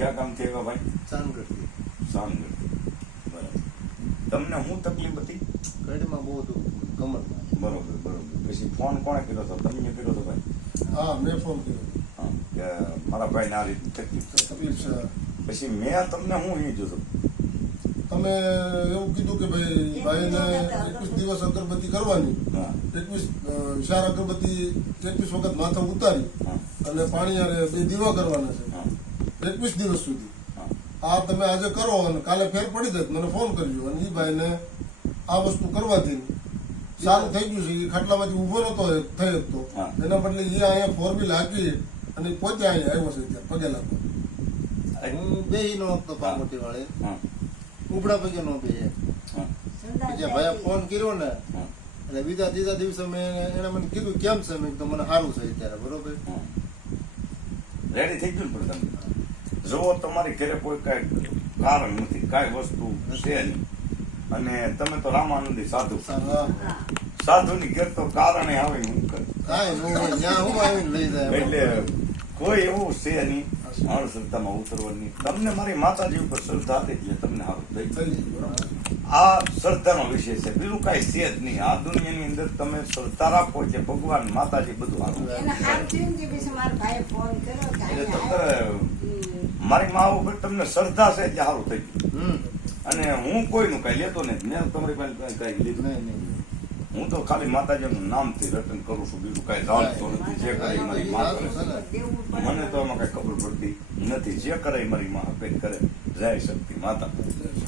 ક્યાં કામથી આવ્યા ભાઈ? ચાંદગઢથી. સાનગઢ. બરાબર. તમને શું તકલીફ હતી? કડીમાં બહુ હતું, કમરમાં. બરોબર બરોબર. પછી ફોન કોણે કર્યો હતો? તમે કર્યો હતો ભાઈ? હા, મેં ફોન કર્યો. હા, કે મારા ભાઈને આ રીતની તકલીફ છે. તકલીફ છે. પછી મેં તમને હું એ જોતું. તમે એવું કીધું કે ભાઈને 21 દિવસ અગરબત્તી કરવાની. હા 21 ચાર અગરબત્તી 21 વખત માથે ઉતારી હા અને પાણી હારે 2 દીવા કરવાના છે હા 21 દિવસ સુધી. હા. આ તમે આજે કરો અને કાલે ફેર પડી જાય મને ફોન કરજો. અને એ ભાઈને આ વસ્તુ કરવાથી સારું થઈ ગયું છે. એ ખાટલામાંથી ઉભો નતો થઈ શકતો. હા. એના બદલે એ અહીંયા 4 વ્હીલ હાકી અને પોતે અહીંયા આવ્યો છે ત્યાં પગે લાગવા. હું બેહી નો હતો પામોટી વાળે, હા ઉપડા પગે નો બે. હા પછી ભાઈ ફોન કર્યો ને હા એટલે બીજા ત્રીજા દિવસે એને મને કીધું કેમ છે, મેં કીધું મને સારું છે અત્યારે. બરોબર. હા. રેડી થઈ ગયું ને? પણ તમે જુઓ, તમારી ઘરે કોઈ કાંઈ કારણ નથી, કાંઈ વસ્તુ છે નહીં, અને તમે તો રામાનંદી સાધુ. હા. સાધુની ઘેર તો કારણે આવે હું કરે. કાંઈ ન હોય, ત્યાં હું આવીને લઈ જાય. એટલે કોઈ એવું છે નહીં અંધશ્રદ્ધામાં ઉતરવાની. તમને મારી માતાજી ઉપર શ્રદ્ધા હતી એટલે તમને સારું થઈ થઈ ગયું. ગયું, બરાબર. આ શ્રદ્ધાનો વિષય છે, બીજું કાંઈ છે જ નહીં. આ દુનિયાની અંદર તમે શ્રદ્ધા રાખો છે ભગવાન માતાજી બધું સારું. એને હાથ જોઈને કે પછી મારા ભાઈએ ફોન કર્યો કે એટલે અહીંયા તમને મારી મા ઉપર તમને શ્રદ્ધા છે એટલે સારું થઈ ગયું. અને હું કોઈનું કઈ લેતો નથી. મેં તમારી પાસે કઈ લીધું નહીં નહીં. હું તો ખાલી માતાજીનું નામથી રટન કરું છું, બીજું કઈ જાણતો નથી. જે કરે એ મારી મા કરે છે. દેવું પડે. મને તો એમાં કઈ ખબર પડતી નથી. જે કરે એ મારી મા કઈ કરે. જય શક્તિ માતા.